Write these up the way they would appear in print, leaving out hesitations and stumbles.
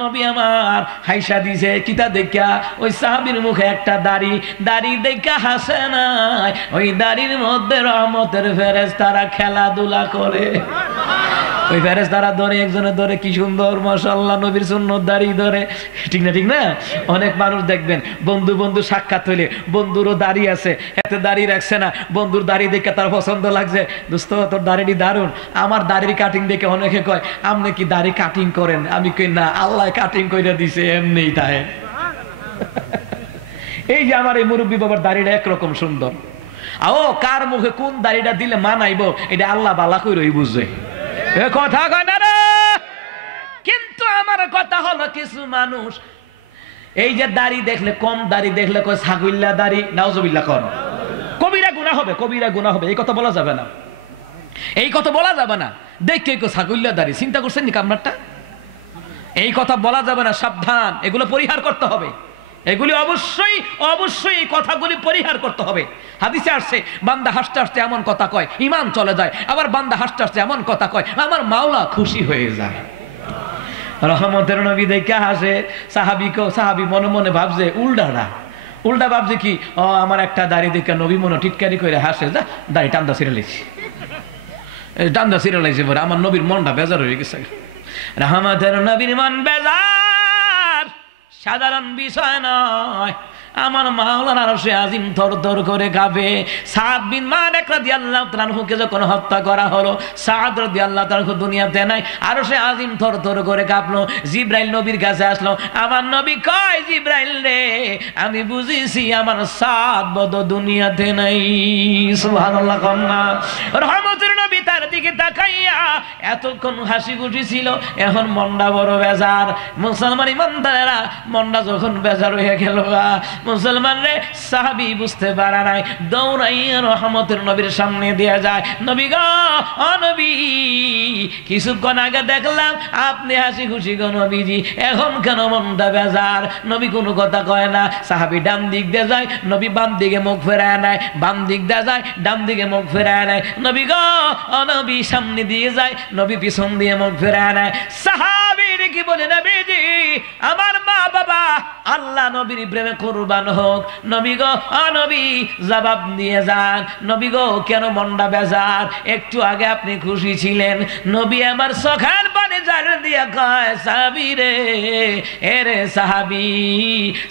নবী আমার হাইসা দিছে কিতা দেখা ওই সাহাবীর মুখে একটা দাড়ি দেখা হাসে নাই, ওই দাড়ির মধ্যে রহমতের ফেরেশতারা খেলাধুলা করে। ওই ফেরেশতারা ধরে, একজনে ধরে কি সুন্দর মাশাআল্লাহ নবীর সুন্নত দাড়ি ধরে, ঠিক না ঠিক না? অনেক মানুষ দেখবেন বন্ধু সাক্ষাৎ হইলে বন্ধুরও দাড়ি আছে, এতে দাড়ি রাখছে না, বন্ধুর দাড়ি দেখে তার পছন্দ লাগছে, দোস্ত তোর দাড়িটি দারুণ। আমার দাড়ির কাটিং দেখে অনেকে কয় আপনি কি দাড়ি কাটিং করেন? আমি কই না, আল্লাহ কাটিং করে দিছে এমনিই তাই। এই যে আমার এই মুরব্বী বাবার দাড়িটা একরকম সুন্দর, ও কার মুখে কোন দাড়িটা দিলে মানাইব এটা আল্লাহ বালা কইরই বুঝে। এ কথা কয় না রে। কিন্তু আমার কথা হলো কিছু মানুষ এই যে দাড়ি দেখলে, কম দাড়ি দেখলে কয় ছাগল্লা দাড়ি, নাউজুবিল্লাহ কর, কবিরা গুনাহ হবে, কবিরা গুনাহ হবে, এই কথা বলা যাবে না, এই কথা বলা যাবে না। দেখে কয় ছাগল্লা দাড়ি, চিন্তা করছেন নি আপনারটা? এই কথা বলা যাবে না, সাবধান, এগুলো পরিহার করতে হবে, এগুলি অবশ্যই অবশ্যই এই কথাগুলি পরিহার করতে হবে। হাদিসে আসছে বান্দা হাসতে হাসতে এমন কথা কয় ঈমান চলে যায়, আবার বান্দা হাসতে হাসতে এমন কথা কয় আমার মাওলা খুশি হয়ে যায়। রহমতের নবী দেখে হাসে, সাহাবী মনে মনে ভাবছে উল্টা ভাবছে কি, ও আমার একটা দাড়ি দেখে নবী মনে টিটকারি করে হাসে, যা দাড়ি টান্দা ছিঁড়ে লাইছি পরে আমার নবীর মনটা বেজার হয়ে গেছে। রহমতের নবীর মন বেজার সাধারণ বিষয় নয়, আমার মাওলানা আরশে আজিম থরথর করে কাঁপে। সাদ বিন মালিক রাদিয়াল্লাহু তাআলা আনহুকে যখন হত্যা করা হলো, সাদ রাদিয়াল্লাহু তাআলা দুনিয়াতে নাই, আরশে আজিম থরথর করে কাঁপলো। জিবরাইল নবীর কাছে আসলো, আমার নবী কয় জিবরাইল রে আমি বুঝেছি আমার সাদ বদ দুনিয়াতে নাই। সুবহানাল্লাহ কন্না। রহমতের নবী তার দিকে তাকাইয়া এতক্ষণ হাসি খুশি ছিল, এখন মনটা বড় বেজার। মুসলমান ইমানদারেরা মনটা যখন বেজার হয়ে গেল, মুসলমান রে সাহাবী বুঝতে পারে নাই, দৌড়াইয়া রহমতের নবীর সামনে দিয়ে যায়। নবী গো, ও নবী, কিছুক্ষণ আগে দেখলাম আপনি হাসি খুশি গো নবীজি, এখন কেন মনটা বেজার? নবী কোনো কথা কয় না। সাহাবী ডান দিক দিয়ে যায়, নবী বাম দিকে মুখ ফেরায় নেয়, বাম দিক দিয়ে যায়, ডান দিকে মুখ ফেরায় নেয়। নবী গো, ও নবী, সামনে দিয়ে যায়, নবী পিছন দিয়ে মুখ ফেরায় নেয়। সাহাবী কি বলে, নবীজি আমার মা বাবা আল্লাহ নবীর প্রেমে কুরবান হোক। নবী গো, ও নবী, জবাব দিয়ে যান। নবী গো, কেন মনটা বেজার? একটু আগে আপনি খুশি ছিলেন। নবী আমার চোখের পানি জার দিয়া কয়, সাহাবী রে, এরে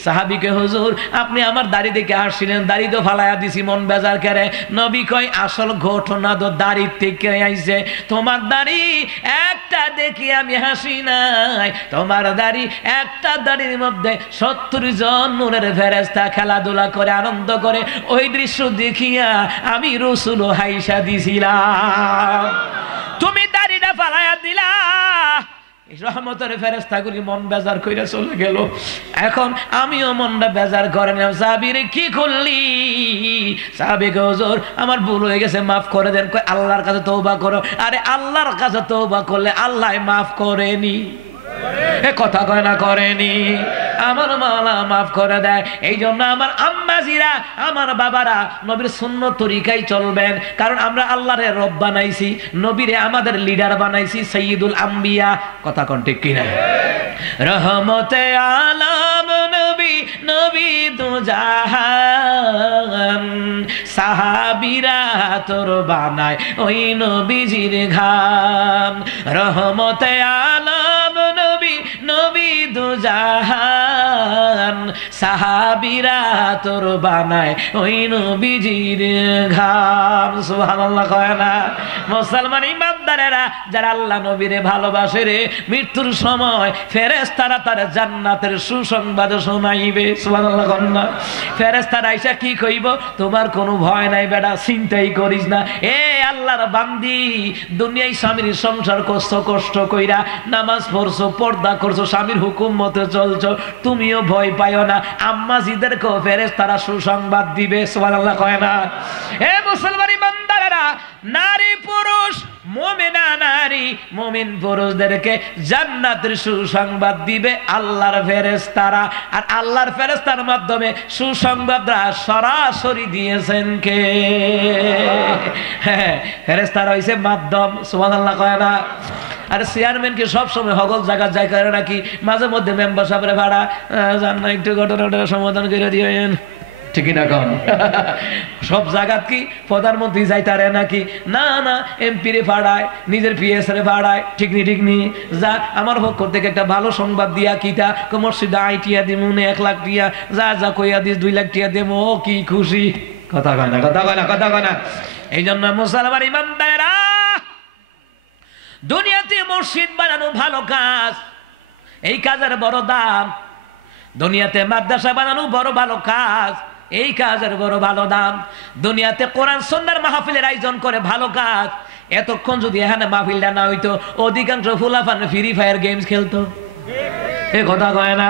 সাহাবীকে হুজুর আপনি আমার দাড়ি দেখে হাসছিলেন, দাড়ি তো ফালাইয়া দিছি, মন বেজার করে। নবী কয় আসল ঘটনা তো দাড়ি থেকে আইছে, তোমার দাড়ি একটা দেখি আমি হাসি নাই, তোমার দাড়ি একটা দাড়ির মধ্যে 70 জন নূরের ফেরেশতা খেলাধুলা করে আনন্দ করে, ওই দৃশ্য দেখিয়া আমি রাসূল হাইসা দিছিলাম, তুমি দাড়িটা ফালাইয়া দিলা। রহমতের ফেরেশতাগুলি মন বেজার কইরা চলে গেল। এখন আমিও মনটা বেজার করে নিলাম, সাহাবীরে কি করলি? সাহাবী কয় হুজুর আমার ভুল হয়ে গেছে, মাফ করে দেন। কয় আল্লাহর কাছে তওবা করো। আরে আল্লাহর কাছে তওবা করলে আল্লাহ মাফ করেনি? এ কথা কয় না করেনি? আমার মাওলা মাফ করে দেয়। এই জন্য আমার আম্মাজিরা, আমার বাবারা নবীর সুন্নত তরিকায় চলবেন, কারণ আমরা আল্লাহরে রব বানাইছি, নবীরে আমাদের লিডার বানাইছি, সাইয়্যিদুল আম্বিয়া। কথা কোন ঠিক কিনা? রহমতে আলম নবী, নবী দু জাহান, সাহাবীরা তোর বানায় ওই নবীজির ঘাম। রহমতে আলম নবী, নবী দু জাহান, সাহাবীরা তোর বানায় ওই নবীজির ঘাম। সুবহানাল্লাহ কয় না? মুসলমান ইমানদারেরা যারা আল্লাহ নবীরে ভালোবাসে রে, মৃত্যুর সময় ফেরেশতারা তার জান্নাতের সুসংবাদ শোনাইবে। সুবহানাল্লাহ কয় না? ফেরেশতারা আইসা কি কইব, তোমার কোনো ভয় নাই বেটা, চিন্তাই করিস না। এ আল্লাহর বান্দি, দুনিয়ায় স্বামীর সংসার করছো, কষ্ট কইরা নামাজ পড়ছো, পর্দা করছো, স্বামীর হুকুম মতো চলছো, তুমিও ভয় পাইও না, আম্মাজিদেরকেও ফেরেশতারা সুসংবাদ দিবে। সুবহানাল্লাহ কয় না? এ মুসলমান ইমানদারেরা, নারী পুরুষ মুমিনা নারী মুমিন পুরুষদেরকে জান্নাতের সুসংবাদ দিবে আল্লাহর ফেরেশতারা। আর আল্লাহর ফেরেশতার মাধ্যমে সুসংবাদরা সরাসরি দিয়েছেন কে? হ্যাঁ, ফেরেশতারা হইছে মাধ্যম। সুবহানাল্লাহ কয় না? আর চেয়ারম্যান কি সবসময় হগল জায়গা যাই করে নাকি? মাঝে মধ্যে মেম্বার সাহেবের ভাড়া জান না, একটু ঘটনাটা সমাধান করে দিবেন, ঠিক না কন? সব জায়গাত কি প্রধানমন্ত্রী যাইতারে নাকি? না না, এমপি রে ভাড়ায়, নিজের পিএস রে ভাড়ায়, ঠিক নি? যা আমার পক্ষ থেকে একটা ভালো সংবাদ দিয়া কিতা মসজিদে আইটিয়া দিমু 1 লাখ টিয়া, যা যা কইয়া দিস 2 লাখ টিয়া দেবো, ও কি খুশি। কথা কয় না, কথা কয় না, কথা কয় না। এই জন্য মুসলমান ইমানদারেরা, দুনিয়াতে মসজিদ বানানো ভালো কাজ, এই কাজের বড় দাম। দুনিয়াতে মাদ্রাসা বানানো বড় ভালো কাজ, এই কাজের বড় ভালো দাম। দুনিয়াতে কোরআন সুন্নাহর মাহফিলের আয়োজন করে ভালো কাজ। এতক্ষণ যদি এখানে মাহফিলটা না হইতো, অধিকাংশ ফুলাফান ফ্রি ফায়ার গেমস খেলতো। এ কথা কয় না?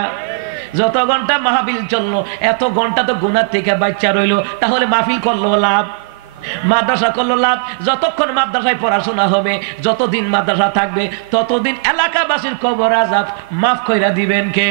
যত ঘন্টা মাহফিল চললো, এত ঘন্টা তো গুনার থেকে বাচ্চা রইলো, তাহলে মাহফিল করলো লাভ, মাদ্রাসা করলো লাভ। যতক্ষণ মাদ্রাসায় পড়াশোনা হবে, যতদিন মাদ্রাসা থাকবে, ততদিন এলাকাবাসীর কবর আযাব মাফ কইরা দিবেন কে?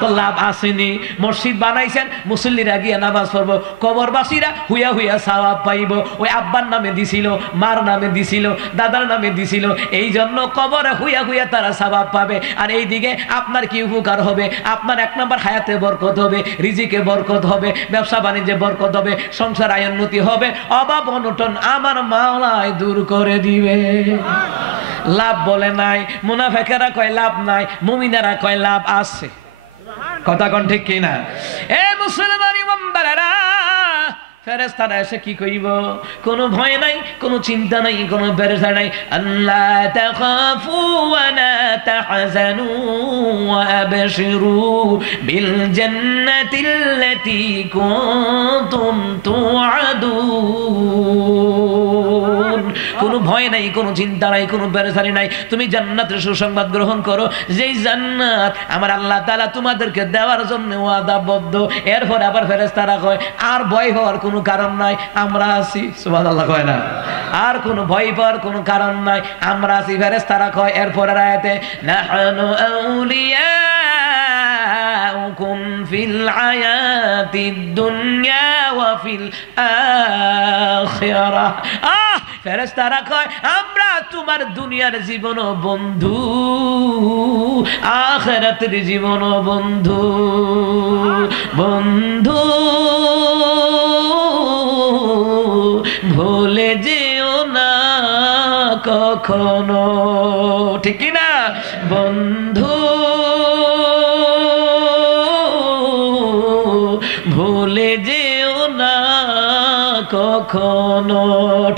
তো লাভ আসেনি। মসজিদ বানাইছেন, মুসল্লিরা গিয়ে নামাজ পড়বো, কবরবাসীরা হুইয়া হুইয়া সওয়াব পাইব। ওই আব্বার নামে দিছিল, মার নামে দিছিল, দাদার নামে দিছিল, এই জন্য কবরে হুইয়া হুইয়া তারা সওয়াব পাবে। আর এইদিকে আপনার কি উপকার হবে? আপনার 1 নম্বর হায়াতে বরকত হবে, রিজিকে বরকত হবে, ব্যবসা বাণিজ্যে বরকত হবে, সংসার আয়োন্নতি হবে, অভাব অনটন আমার মাওলাই দূর করে দিবে। লাভ বলে নাই, মুনাফিকেরা কয় লাভ নাই, মুমিনেরা কয় লাভ আছে। কথা কোন ঠিক কিনা? এ মুসলমান ইমানদারেরা, ফেরেশতারা এসে কি কইব? কোনো ভয় নাই, কোনো চিন্তা নাই, কোনো পেরেশানি নাই। আল্লাহ তাখাফু ওয়া লা তাহজানু ওয়া আবশিরু বিল জান্নাতিল্লাতী কুনতুম তুআদুন। কোনো ভয় নাই, কোনো চিন্তা নাই, কোনো পেরেশানি নাই। তুমি জান্নাতের সুসংবাদ গ্রহণ করো, যেই জান্নাত আমার আল্লাহ তাআলা তোমাদেরকে দেওয়ার জন্য ওয়াদাবদ্ধ। এরপর আবার ফেরেশতারা কয় আর ভয় হওয়ার কোনো কারণ নাই, আমরা আছি। সুবহানাল্লাহ কয় না? আর কোনো ভয় পাওয়ার কোনো কারণ নাই, আমরা আছি। ফেরেশতারা কয় এরপরের আয়াতে, নাহনু আউলিয়াউকুম ফিল হায়াতিদ দুনিয়া ওয়া ফিল আখিরাহ। ফেরেশতারা কয় আমরা তোমার দুনিয়ার জীবন বন্ধু, আখিরাতের জীবন বন্ধু। বন্ধু ভুলে যেও না কখনো, ঠিক না? বন্ধু ভুলে যেও না কখনো,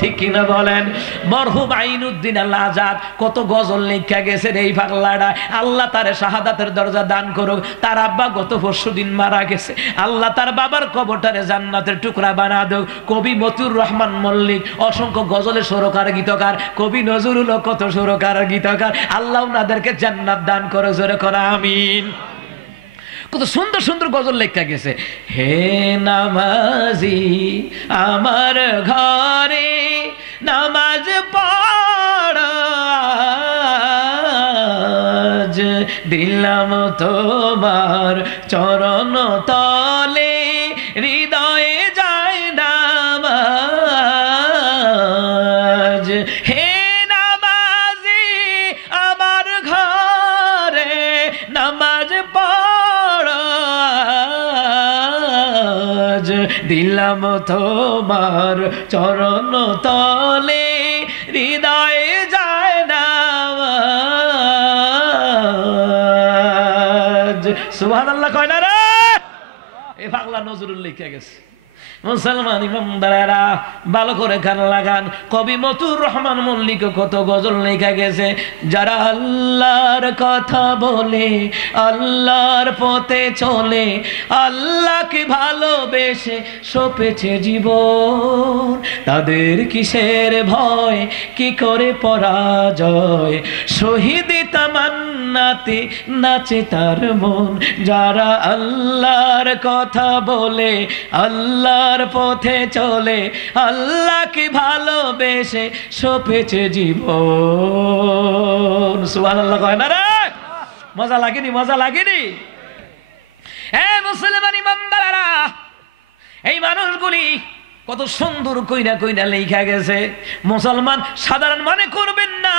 ঠিক কিনা বলেন? মরহুম আইনুদ্দিন আল আজাদ কত গজল লেখা গেছে এই পাগলাটা। আল্লাহ তার শাহাদাতের দরজা দান করুক। তার আব্বা গত পরশুদিন মারা গেছে, আল্লাহ তার বাবার কবরটারে জান্নাতের টুকরা বানা দেক। কবি মতিউর রহমান মল্লিক অসংখ্য গজলের সুরকার গীতকার, কবি নজরুল কত সুরকার গীতকার, আল্লাহ ওনাদেরকে জান্নাত দান করে, জোরে করে আমিন। কত সুন্দর সুন্দর গজল লেখা গেছে। হে নামাজি আমার ঘরে নামাজ পড়, আজ দিলাম তোমার চরণ তলে, হৃদয়ে যায় নামাজ। হে নামাজি আমার ঘরে নামাজ পড়, আজ দিলাম তোমার চরণ তলে, হৃদয়ে যায় নামাজ। সুবহানাল্লাহ কয় না রে? এই পাগলা নজরুল লিখে গেছে। মুসলমান ইমানদারেরা ভালো করে কান লাগান। কবি মতিউর রহমান মল্লিক কত গজল লেখা গেছে। যারা আল্লাহর কথা বলে, আল্লাহর পথে চলে, আল্লাহকে ভালোবেসে সপেছে জীবন, তাদের কিসের ভয়, কি করে পরাজয়, শহীদ তামান্না জান্নাতে নাচে তার মন, যারা আল্লাহর কথা বলে আল্লাহর পথে চলে, আল্লাহকে ভালোবেসে সপেছে জীবন। সুবহানাল্লাহ কয় না রে? মজা লাগেনি? মজা লাগেনি? মুসলমান ইমানদারেরা, এই মানুষগুলি কত সুন্দর কইরা কইরা লেখা গেছে। মুসলমান সাধারণ মনে করবেন না,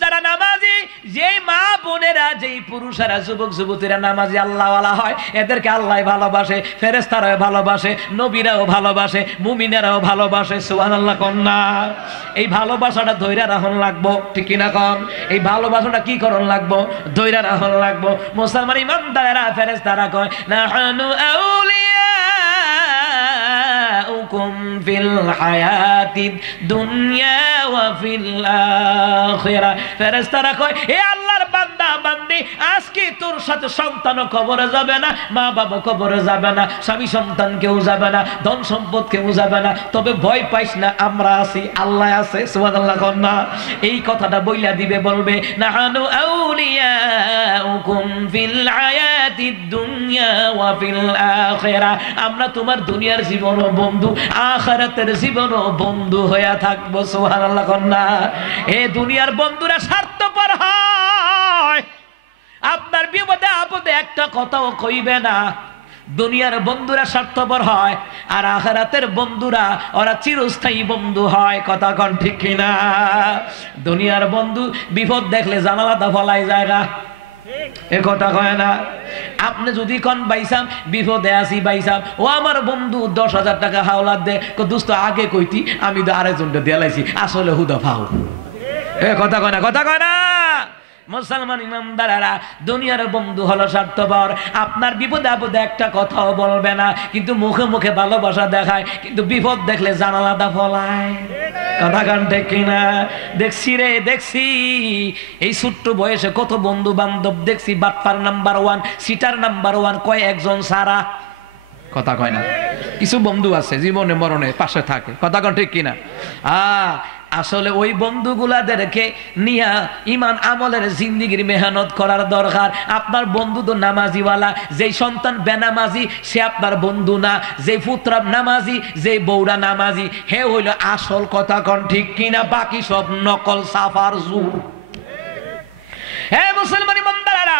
যারা নামাজি, যেই মা বোনেরা, যেই পুরুষেরা, যুবক যুবতীরা নামাজি আল্লাহওয়ালা হয়, এদেরকে আল্লাহ ভালোবাসে, ফেরেশতারাও ভালোবাসে, নবীরাও ভালোবাসে, মুমিনেরাও ভালোবাসে। সুবহানাল্লাহ কন্যা। এই ভালোবাসাটা ধৈর্য রাখন লাগবো, ঠিক কিনা কন? এই ভালোবাসাটা কি করণ লাগবো? ধৈর্য রাখন লাগবো। মুসলমান ইমানদারেরা, ফেরেশতারা কয় নাহানু আউলিয়াউকুম ফিল হায়াতিদ দুনিয়া ওয়া ফিল আখিরা। ফেরেশতারা কয়, এ আল্লাহর বান্দা বান্দি, আজকে তোর সাথে সন্তানও কবরে যাবে না, মা বাবা কবরে যাবে না, স্বামী সন্তান কেউ যাবে না, ধন সম্পদ কেউ যাবে না, তবে ভয় পাইস না, আমরা আছি, আল্লাহ আছে। সুবহানাল্লাহ কন্যা। এই কথাটা বইলা দিবে, বলবে নাহানু আউলিয়াউকুম ফিল হায়াতিদ দুনিয়া ওয়া ফিল আখিরা। আমরা তোমার দুনিয়ার জীবনও বন্ধু, আখিরাতের জীবনও বন্ধু হইয়া থাকবো। সুবহানাল্লাহ কন্যা। এ দুনিয়ার বন্ধুরা স্বার্থপর হয়, আপনার বিপদে আপদে একটা কথাও কইবে না। দুনিয়ার বন্ধুরা স্বার্থপর হয়, আর আখিরাতের বন্ধুরা ওরা চিরস্থায়ী বন্ধু হয়। কথা কন ঠিক কিনা? দুনিয়ার বন্ধু বিপদ দেখলে জানালাটা ফলাই জায়গা, এ কথা কয় না? আপনি যদি কন বাইসাম বিপদে আছি, বাইসাম ও আমার বন্ধু 10,000 টাকা হাওলাত দে, দোস্ত আগে কইতি, আমি তো আরেকজনটা দেলাইছি, আসলে হুদা ফাও। এ কথা কয় না? কথা কয় না? মুসলমান ইমানদারেরা, দুনিয়ার বন্ধু হলো স্বার্থপর। আপনার বিপদে আপদে একটা কথাও বলবে না, কিন্তু মুখে মুখে ভালোবাসা দেখায়, কিন্তু বিপদ দেখলে জানালাটা ফলায়। কথা কান ঠিক কিনা? দেখছি রে, দেখছি এই ছোট্ট বয়সে কত বন্ধু বান্ধব দেখছি, বাটপার নাম্বার 1, সিটার নাম্বার 1, কয় একজন সারা। কথা কয় না? কিছু বন্ধু আছে জীবনে মরণে পাশে থাকে। কথা কন ঠিক কিনা? আসলে ওই বন্ধুগুলাদেরকে নিয়া ইমান আমলের জিন্দিগির মেহনত করার দরকার। আপনার বন্ধু তো নামাজিওয়ালা, যেই সন্তান বেনামাজি সে আপনার বন্ধু না, যে পুত্র নামাজি, যে বউরা নামাজি, হে হইল আসল। কথা কন ঠিক কিনা? বাকি সব নকল, সাফার জুর। হে মুসলমান ইমানদারেরা,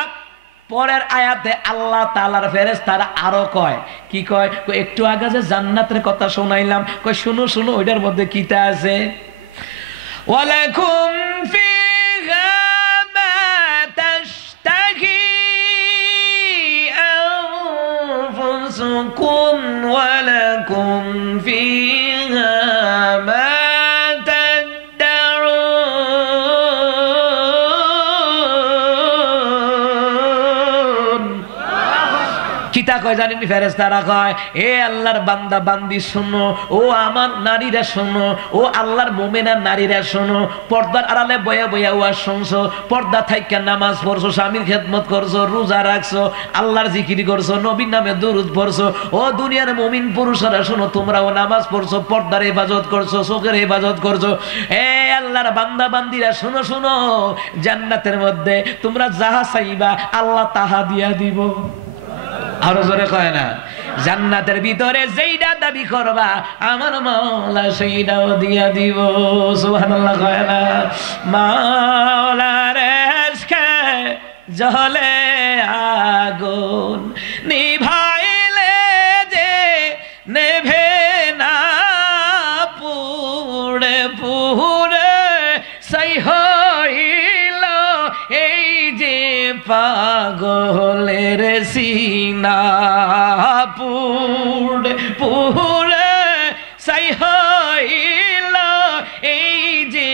পরের আয়াতে আল্লাহ তাআলার ফেরেশতারা আরো কয়, কি কয়? একটু আগে যে জান্নাতের কথা শোনাইলাম, কয় শুনো শুনো, ওইটার মধ্যে কিতা আছে? ওয়ালাকুম ফিহা মা তাশতাহি আনফুসুকুম ওয়ালাকুম ফিহা মা কিতা কয় জানেন ফেরেশতারা? কয়, এ আল্লাহর বান্দা বান্দি শোনো, ও আমার নারীরা শোনো, ও আল্লাহর মুমিনা নারীরা শোনো, পর্দার আড়ালে বয়া বয়া ওয়াজ শুনছো, পর্দা থাইকা নামাজ পড়ছো, স্বামীর খেদমত করছো, রোজা রাখছো, আল্লাহর জিকির করছো, নবীর নামে দুরূদ পড়ছো, ও দুনিয়ার মুমিন পুরুষরা শোনো, তোমরাও নামাজ পড়ছো, পর্দার ইবাদত করছো, চোখের ইবাদত করছো। এ আল্লাহর বান্দা বান্দিরা শোনো শোনো, জান্নাতের মধ্যে তোমরা যাহা চাইবা আল্লাহ তাহা দিয়া দিব। আরো জোরে কয় না? জান্নাতের ভিতরে যেইটা দাবি করবা আমার মাওলা সেইটাও দিয়া দিব। সুবহানাল্লাহ কয় না? মাওলার ইশকে জ্বলে আগুন, নিভাইলে যে নেভে না, পুড়ে পুড়ে সেই হইল এই যে পাগলের সিনা, পুড়ে পুড়ে সাই হইল এই যে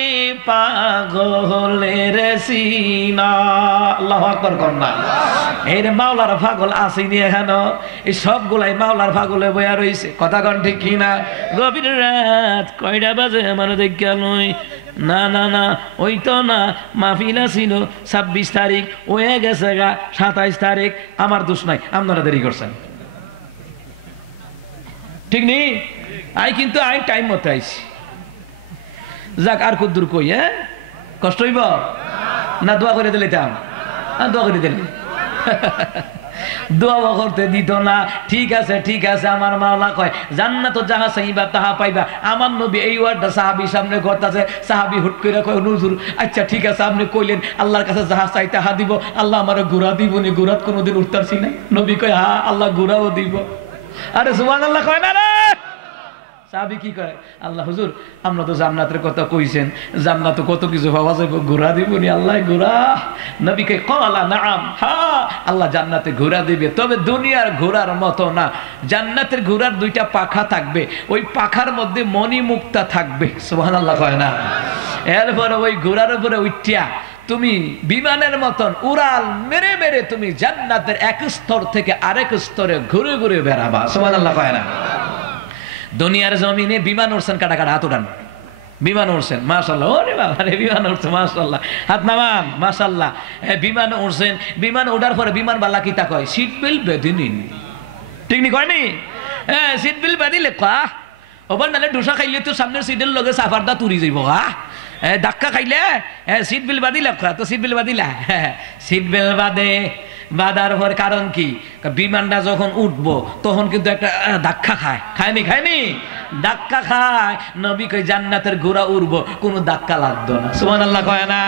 পাগলের সিনা। আল্লাহু আকবার কন্যা। এর মাওলার পাগল আসেনি এখানে, এই সবগুলাই মাওলার পাগলে বয়া রয়েছে। কথা কন ঠিক কিনা? গভীর রাত কয়টা বাজে আমার দেখা নই, না না না ওই তো না, মাহফিল ছিল 26 তারিখ, হয়ে গেছে গা 27 তারিখ। আমার দোষ নাই, আপনারা দেরি করছেন, ঠিক নেই? আই কিন্তু আই টাইম মতো আইছি। যাক, আর কদ্দুর কই, হ্যাঁ কষ্ট হইব? না দোয়া করে দিলাম? দোয়া করে দিলে দোয়া করতে দিত না। ঠিক আছে ঠিক আছে, আমার মাওলা কয় জান্নাত যাহা চাইবা তাহা পাইবা। আমার নবী এই ওয়ার্ডটা সাহাবী সামনে করতেছে, সাহাবী হুট করে কয় হুজুর আচ্ছা ঠিক আছে আপনি কইলেন আল্লাহর কাছে যাহা চাই তাহা দিব, আল্লাহ আমারে ঘোড়া দিব নি? ঘোড়াত কোনোদিন উঠতাছি না। নবী কয় হ্যাঁ আল্লাহ ঘোড়াও দিব। আরে সুবহানাল্লাহ কয় না রে? সাহাবী কি কয়, আল্লাহ হুজুর আমরা তো জান্নাতের কথা কইছেন, জান্নাত কত কিছু পাওয়া যাবে, ঘোড়া দিব নি? আল্লাহ ঘোড়া? নবী কয় ক্বালা নাআম, হ্যাঁ আল্লাহ জান্নাতে ঘোড়া দিবে, তবে দুনিয়ার ঘোড়ার মতো না। জান্নাতের ঘোড়ার দুইটা পাখা থাকবে, ওই পাখার মধ্যে মণিমুক্তা থাকবে। সুবহানাল্লাহ কয় না? এরপরে ওই ঘোড়ার উপরে উঠিয়া তুমি বিমানের মতন উড়াল মেরে মেরে তুমি জান্নাতের এক স্তর থেকে আরেক স্তরে ঘুরে ঘুরে বেড়াবা। সুবহানাল্লাহ কয় না? দুনিয়ার জমিনে বিমান উড়ছেন, কাটা কাটা হাত উঠান। বিমান উড়ছেন মাশাআল্লাহ, ওরে বাবা রে বিমান উড়ছে মাশাআল্লাহ, হাত নামান মাশাআল্লাহ। বিমান উড়ছেন, বিমান ওঠার পরে বিমান বালা কি তা কয় সিট বেল্ট বেঁধে নিন, ঠিক নি কয়নি? হ্যাঁ সিট বেল্ট বাঁধিলে কা ওবার নালে ডোসা খাইলে তো সামনের সিটের লগে সাফারটা তুরি যাইব, হা ধাক্কা খাইলে সিট বেল্ট বাঁধিলা, তো সিট বেল্ট বাঁধিলা, সিট বেল্ট বাঁধে। বাঁধার পর কারণ কি, বিমানটা যখন উঠবো তখন কিন্তু একটা ধাক্কা খায়, খায়নি? খায়নি? ধাক্কা খায়। নবী কই জান্নাতের ঘোড়া উড়বো, কোনো ধাক্কা লাগতো না। সুবহানাল্লাহ কয় না?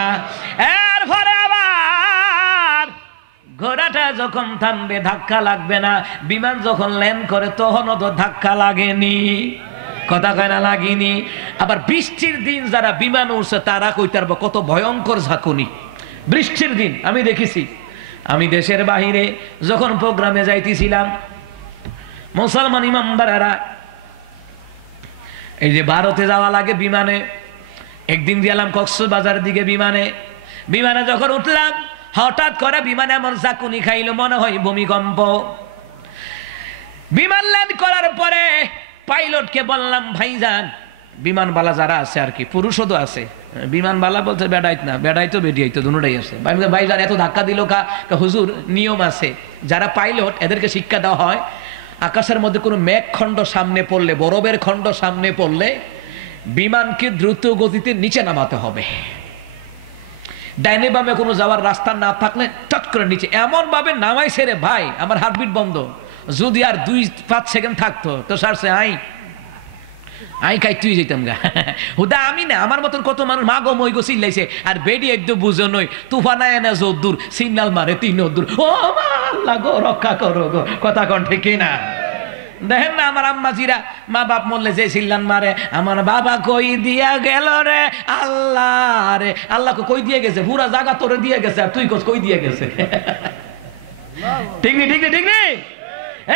এরপরে আবার ঘোড়াটা যখন থামবে ধাক্কা লাগবে না। বিমান যখন ল্যান্ড করে তখনও তো ধাক্কা লাগেনি, কথা কয় না লাগেনি। আবার বৃষ্টির দিন যারা বিমান উঠছে তারা কইতে পারবো কত ভয়ঙ্কর ঝাঁকুনি বৃষ্টির দিন। আমি দেখেছি, আমি দেশের বাহিরে যখন প্রোগ্রামে যাইতেছিলাম, মুসলমান ইমামদারেরা এই যে ভারতে যাওয়া লাগে বিমানে, একদিন গেলাম কক্সবাজার দিকে বিমানে। বিমানে যখন উঠলাম হঠাৎ করে বিমানে এমন ঝাঁকুনি খাইল মনে হয় ভূমিকম্প। বিমান ল্যান্ড করার পরে পাইলটকে বললাম ভাইজান, বিমানবালা যারা আছে আর কি পুরুষও তো আছে, বিমানবালা বলছে বেড়াইত না, বেড়াইতো বেডিয়াইতো দুটোটাই আছে। ভাইজান এত ধাক্কা দিল কা? হুজুর নিয়ম আছে, যারা পাইলট এদেরকে শিক্ষা দেওয়া হয় আকাশের মধ্যে কোনো মেঘখণ্ড সামনে পড়লে, বরফের খণ্ড সামনে পড়লে বিমানকে দ্রুত গতিতে নিচে নামাতে হবে। ডাইনে বামে কোনো যাওয়ার রাস্তা না থাকলে টট করে নিচে এমন ভাবে নামাইছে রে ভাই, আমার হার্টবিট বন্ধ। যদি আর 2-5 সেকেন্ড থাকতো তো সারছে আই খাই তুই যেতাম গা হুদা। আমি না, আমার মতন কত মানুষ মা গো মই গো চিল্লাইছে, আর বেডি একদম বুঝো নই তুফানায় না যদ্দুর সিগনাল মারে 3 দূর। ও মা আল্লাহ গো রক্ষা করো গো, কথা কন ঠিক না? দেখেন না আমার আম্মাজিরা মা বাপ মরলে যে চিল্লান মারে, আমার বাবা কই দিয়া গেল রে আল্লাহ রে, আল্লাহ কই দিয়ে গেছে, পুরা জায়গা তোরে দিয়ে গেছে আর তুই কই দিয়ে গেছে। ঠিক নেই ঠিক নেই ঠিক নেই?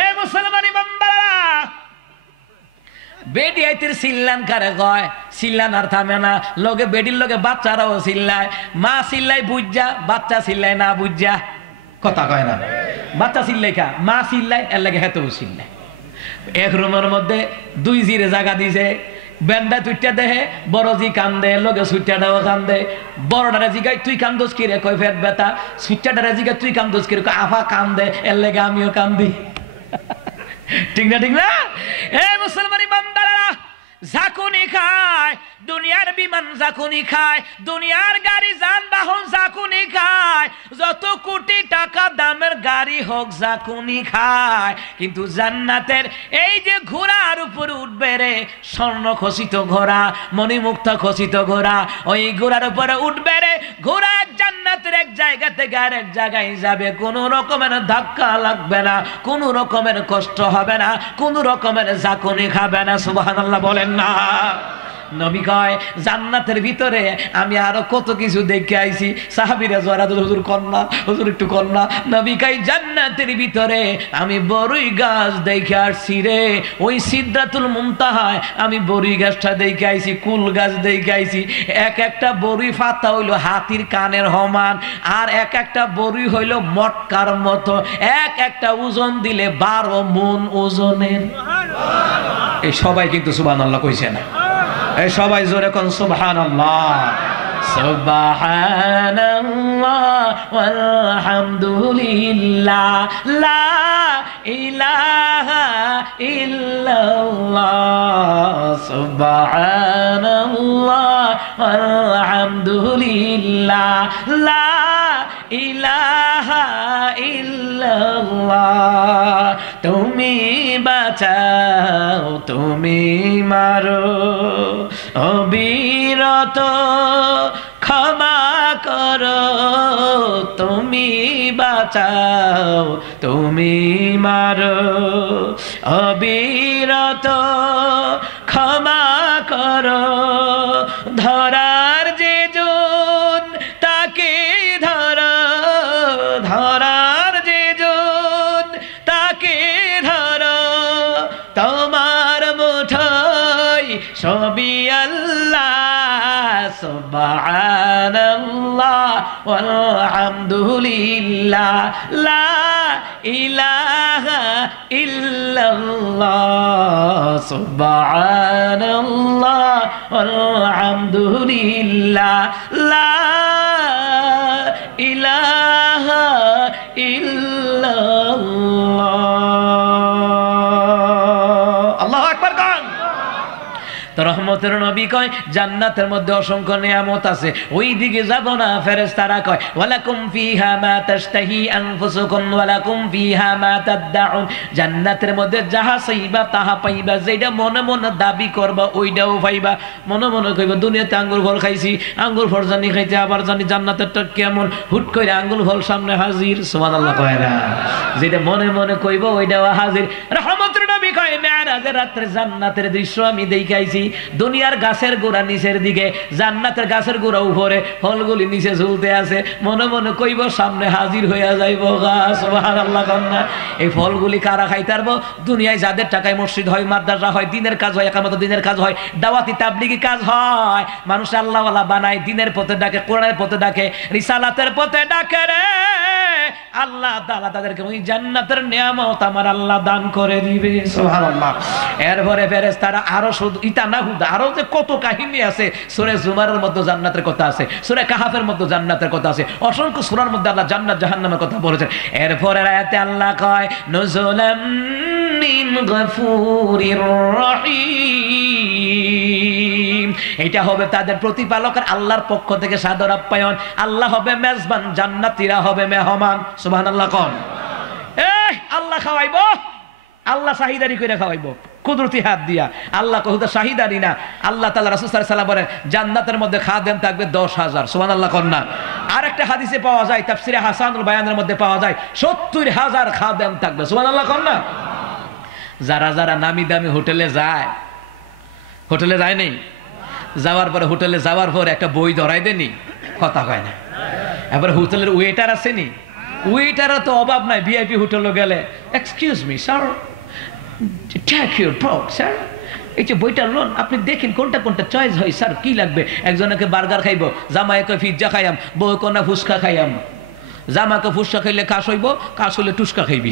এ মুসলমান ইমামবাড়া, বেডি আইতের চিল্লান কারে কয়? চিল্লান আর থামে না, লগে বেডির লগে বাচ্চারাও চিল্লায়। মা চিল্লাই বুঝা, বাচ্চা চিল্লাই না বুঝা, কথা কয় না? বাচ্চা চিল্লাই কা, মা চিল্লাই এর লাগে হেতেও চিল্লাই। এক রুমের মধ্যে 2 জিরে জায়গা দিছে, বেন্দা তুইটা দেহে বড় জি কান্দে, লগে সুইটাটাও কান্দে। বড়টারে জিগাই তুই কান্দোস কি রে? কয় পেট ব্যথা। সুইটাটারে জিগাই তুই কান্দোস কি রে? কয় আফা কান্দে, এর লাগে আমিও কান্দি। ঠিক না ঠিক না? এ মুসলমান বান্দারা, ঝাঁকুনি খায় দুনিয়ার বিমান, ঝাঁকুনি খায় দুনিয়ার গাড়ি যানবাহন, ঝাঁকুনি খায় যত কোটি টাকা দামের গাড়ি হোক, ঝাঁকুনি খায়। কিন্তু জান্নাতের এই যে ঘোড়ার উপর উঠবে রে, স্বর্ণ খচিত ঘোড়া, মণিমুক্তা খচিত ঘোড়া, ওই ঘোড়ার উপরে উঠবে রে। ঘোড়া জান্নাতের এক জায়গা থেকে আরেক জায়গায় যাবে, কোনো রকমের ধাক্কা লাগবে না, কোনো রকমের কষ্ট হবে না, কোনো রকমের ঝাঁকুনি খাবে না। সুবহানাল্লাহ বলেন না? নবী কয় জান্নাতের ভিতরে আমি আরো কত কিছু দেখে আইছি। সাহাবীরা জোরা হুজুর কন্যা, হুজুর একটু কন্যা। নবী কয় জান্নাতের ভিতরে আমি বড়ই গাছ দেখে আসছি রে, ওই সিদরাতুল মুনতাহায় আমি বড়ই গাছটা দেখে আইছি, কুল গাছ দেখে আইছি। এক একটা বড়ই পাতা হইলো হাতির কানের সমান, আর এক একটা বড়ই হইলো মটকার মতো, এক একটা ওজন দিলে 12 মণ ওজনের। এই সবাই কিন্তু সুবহানাল্লাহ কইছে না? এই সবাই জোরে কোন সুবহানাল্লাহ। সুবহানাল্লাহ ওয়ালহামদুলিল্লাহ লা ইলাহা ইল্লাল্লাহ। সুবহানাল্লাহ ওয়ালহামদুলিল্লাহ লা তুমি বাঁচাও তুমি মারো অবিরত ক্ষমা করো তুমি বাঁচাও তুমি মারো অবিরত ক্ষমা করো ধরার যে জন তাকে ধরো ধরার যে জন তাকে ধরো তোমার মুঠোয় সবই আল্লাহ সুবহানাল্লাহ ওয়ালহামদুলিল্লাহ লা ইলাহা ইল্লাল্লাহ সুবহানাল্লাহ ওয়ালহামদুলিল্লাহ লা ইলাহা ইল্লাল্লাহ। আল্লাহু আকবার গান। তো রহমতের নবী কয় জান্নাতের মধ্যে অসংখ্য নিয়ামত আছে, ওই দিকে যাব না। ফেরেশতারা কয় ওয়ালাকুম ফিহা মা তাশতাহি আনফুসুকুম ওয়ালাকুম ফিহা মা তাদউন, জান্নাতের মধ্যে যাহা চাইবা তাহা পাইবা, যেটা মনে মনে দাবি করবা ওইটাও পাইবা। মনে মনে কইবা দুনিয়াতে আঙ্গুর ফল খাইছি, আঙ্গুর ফল জানি খাইতে, আবার জানি জান্নাতেরটা কেমন, হুট করে আঙ্গুর ফল সামনে হাজির। সুবহানাল্লাহ কয় না, যেটা মনে মনে কইবা ওইটাও হাজির। রহমতের নবী কয় মেরাজের রাত্রে জান্নাতের দৃশ্য আমি দেখাইছি। দুনিয়ার গাছের গোড়া নিচের দিকে, জান্নাতের গাছের গোড়া উপরে, ফলগুলি নিচে ঝুলতে আছে। মনে মনে কইব সামনে হাজির হইয়া যাইব গাছ। সুবহানাল্লাহ কন্যা। এই ফলগুলি কারা খাইতে পারবো? দুনিয়ায় যাদের টাকায় মসজিদ হয়, মাদ্রাসা হয়, দিনের কাজ হয়, একামত দিনের কাজ হয়, দাওয়াতি তাবলিগি কাজ হয়, মানুষ আল্লাহওয়ালা বানায়, দিনের পথে ডাকে, কোরআনের পথে ডাকে, রিসালাতের পথে ডাকে রে, আল্লাহ তাআলা তাদেরকে ওই জান্নাতের নিয়ামত আমার আল্লাহ দান করে দিবে। সুবহানাল্লাহ। এরপরে ফেরেশতারা আরো শুধু ইতা না হুদা আরো যে কত কাহিনী আছে, সূরা জুমারের মধ্যে জান্নাতের কথা আছে, সূরা কাহাফের মধ্যে জান্নাতের কথা আছে, অসংখ্য সূরার মধ্যে আল্লাহ জান্নাত জাহান্নামের কথা বলেছেন। এরপরে আয়াতে আল্লাহ কয় নুজুলাম মিন গফুরির রহিম, এটা হবে তাদের প্রতিপালকের আল্লাহর পক্ষ থেকে সাদর আপ্যায়ন। আল্লাহ হবে মেজবান, জান্নাতীরা হবে মেহমান। সুবহানাল্লাহ কোন আল্লাহ খাওয়াইবো, আল্লাহ শাহিদারি করে খাওয়াইবো কুদরতি হাত দিয়া। আল্লাহ কহুদা শাহিদারি না, আল্লাহ তাআলা রাসূল সাল্লাল্লাহু আলাইহি ওয়াসাল্লাম বলেন জান্নাতের মধ্যে খাদেম থাকবে 10,000। সুবহানাল্লাহ কোন না। আরেকটা হাদিসে পাওয়া যায়, তাফসীরে হাসানুল বায়ানের মধ্যে পাওয়া যায় 70,000 খাদেম থাকবে। সুবহানাল্লাহ কোন না। যারা যারা নামি দামি হোটেলে যায়, হোটেলে যায় নেই, যাওয়ার পরে হোটেলে যাওয়ার পরে একটা বই ধরাই দেনি, কথা কয় না। এবার হোটেলের ওয়েটার আসেনি, ওয়েটারও তো অভাব নাই। ভিআইপি হোটেলে গেলে excuse me sir, take your book sir, এই যে বইটা লোন আপনি দেখেন কোনটা কোনটা চয়েস হয় স্যার, কি লাগবে? একজনকে বার্গার খাইব, জামাইকে পিজ্জা খাইয়াম, বউ কোনা ফুচকা খাইয়াম। জামাকে ফুচকা খাইলে কাশ হইব, কাশ হইলে টুসকা খাইবি।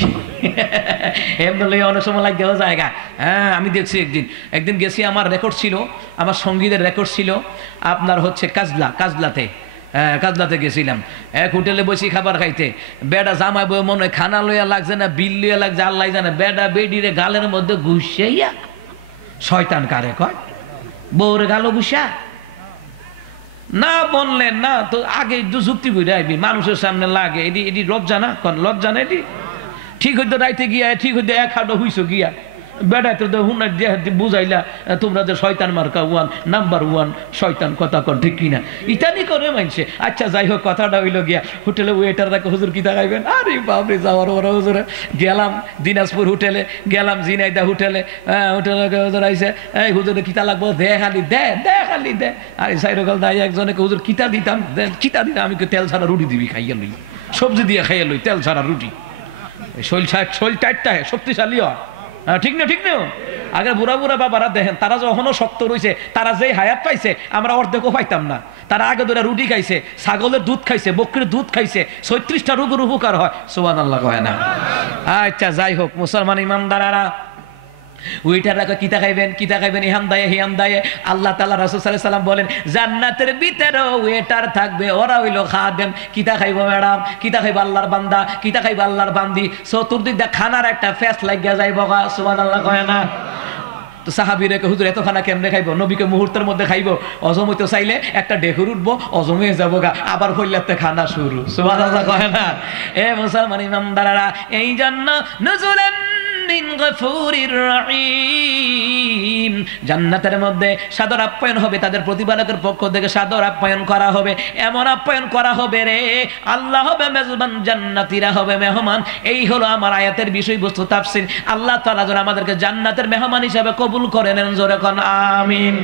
এমনি অনেক সময় লাগেও জায়গা। হ্যাঁ আমি দেখছি, একদিন গেছি, আমার রেকর্ড ছিল, আমার সঙ্গীতের রেকর্ড ছিল আপনার হচ্ছে কাজলাতে গেছিলাম। এক হোটেলে বসি খাবার খাইতে, বেডা জামাই বই মনে হয় খানা লইয়া লাগছে না বিল লইয়া লাগছে আল্লাহ জানে, বেডা বেডিরে গালের মধ্যে ঘুষাইয়া, শয়তান কারে কয়, বউরে গালো ঘুষা না বললেন না তো আগে যুক্তি বই আইবি, মানুষের সামনে লাগে, এটি লজ্জা না? লজ্জা না এটি? ঠিক হইতো রাইতে গিয়া, ঠিক হইতো এক হাঁটো হইছো গিয়া, বেড়াইতে তো হুনার বুঝাইলা তোমরা যে শয়তান মার্কা নাম্বার 1 শয়তান, কথা কর ঠিক কিনা? ইতানি করে মানছে। আচ্ছা যাই হোক, কথাটা হইল গিয়া হোটেলে ওয়েটার রাখে, হুজুর কিতা খাইবেন? আরে বাপরে, যাওয়ার পরে হুজুরে গেলাম দিনাজপুর হোটেলে, গেলাম জিনাইদা হোটেলে, হোটেলে হুজুর আইসে, এই হুজুরে কিতা লাগবো? দে খালি দে, দে খালি দে। আর সাইরকাল দাই একজনে হুজুর কিতা দিতাম, আমি তেল ছাড়া রুটি দিবি খাইয়া লই, সবজি দিয়ে খাইয়া লই, তেল ছাড়া রুটি। শৈল টাইটটা শক্তিশালী হয়, ঠিক না? ঠিক না? আগে বুড়া বুড়া বাবারা দেখেন, তারা যখনও শক্ত রয়েছে, তারা যে হায়াত পাইছে আমরা অর্ধেকও পাইতাম না। তারা আগে ধরে রুটি খাইছে, ছাগলের দুধ খাইছে, বকরির দুধ খাইছে, 36টা রোগের উপকার হয়। সুবহানাল্লাহ কয় না? আচ্ছা যাই হোক, মুসলমান ইমানদারেরা, ওইটার রাখা কিতা খাইবেন, কিতা খাইবেন, ইহান দায়ে। আল্লাহ তাআলা রাসূল সাল্লাল্লাহু আলাইহি ওয়াসাল্লাম বলেন জান্নাতের ভিতরে ওয়েটার থাকবে, ওরা হইল খাদেম। কিতা খাইব ম্যাডাম, কিতা খাইব আল্লাহর বান্দা, কিতা খাইব আল্লাহর বান্দি, চতুর্দিক দিয়ে খানার একটা ফেস লাগিয়া যাইব। সুবহানাল্লাহ কয় না? তো সাহাবীরা কে হুজুর এত খানা কেমনে খাইব? নবীকে মুহূর্তের মধ্যে খাইব, অজম হইতে চাইলে একটা ডেকুর উঠবো, অজম হয়ে যাবো গা, আবার হইলাতে খানা শুরু। সুবহানাল্লাহ কয় না? এ মুসলমান ইমানদারেরা, এই জন্য নুজুলান মিন গফুরির রহিম। জান্নাতের মধ্যে সাদর আপ্যায়ন হবে, তাদের প্রতিপালকের পক্ষ থেকে সাদর আপ্যায়ন করা হবে, এমন আপ্যায়ন করা হবে রে, আল্লাহ হবে মেজবান, জান্নাতীরা হবে মেহমান। এই হলো আমার আয়াতের বিষয়বস্তু তাফসীর। আল্লাহ তাআলা যেন আমাদেরকে জান্নাতের মেহমান হিসেবে কবুল করে নেন, জোরে কোন আমিন।